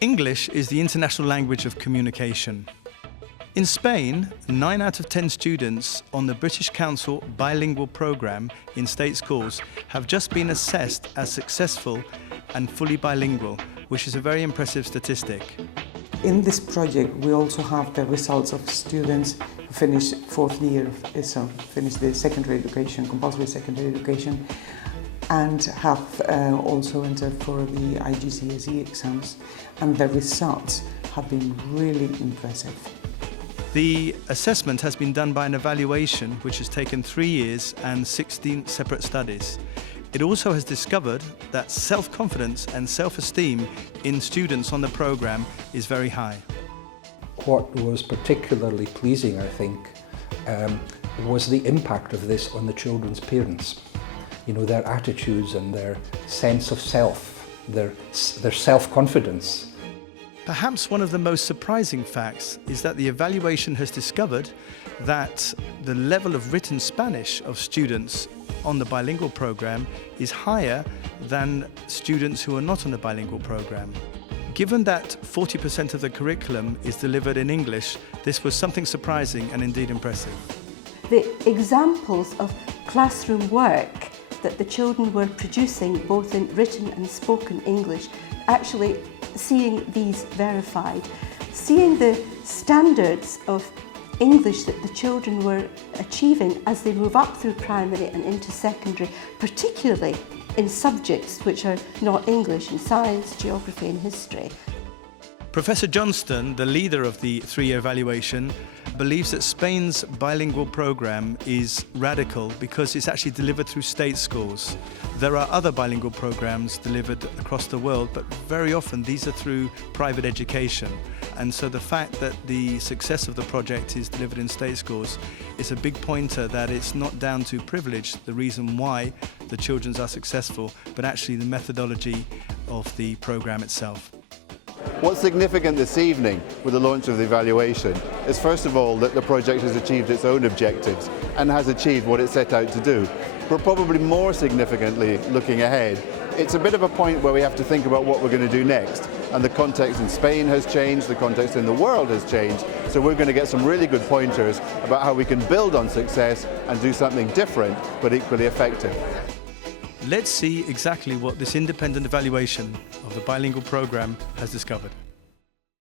English is the international language of communication. In Spain, 9 out of 10 students on the British Council Bilingual programme in state schools have just been assessed as successful and fully bilingual, which is a very impressive statistic. In this project, we also have the results of students who finish fourth year, so finish the secondary education, compulsory secondary education, and have also entered for the IGCSE exams, and the results have been really impressive. The assessment has been done by an evaluation which has taken 3 years and 16 separate studies. It also has discovered that self-confidence and self-esteem in students on the programme is very high. What was particularly pleasing, I think, was the impact of this on the children's parents. You know, their attitudes and their sense of self, their self-confidence. Perhaps one of the most surprising facts is that the evaluation has discovered that the level of written Spanish of students on the bilingual program is higher than students who are not on the bilingual program. Given that 40% of the curriculum is delivered in English, this was something surprising and indeed impressive. The examples of classroom work that the children were producing, both in written and spoken English, actually seeing these verified, seeing the standards of English that the children were achieving as they move up through primary and into secondary, particularly in subjects which are not English, in science, geography and history. Professor Johnston, the leader of the 3-year evaluation, believes that Spain's bilingual program is radical because it's actually delivered through state schools. There are other bilingual programs delivered across the world, but very often these are through private education. And so the fact that the success of the project is delivered in state schools is a big pointer that it's not down to privilege, the reason why the children are successful, but actually the methodology of the program itself. What's significant this evening with the launch of the evaluation is first of all that the project has achieved its own objectives and has achieved what it set out to do. But probably more significantly, looking ahead, it's a bit of a point where we have to think about what we're going to do next. And the context in Spain has changed, the context in the world has changed, so we're going to get some really good pointers about how we can build on success and do something different but equally effective. Let's see exactly what this independent evaluation of the bilingual program has discovered.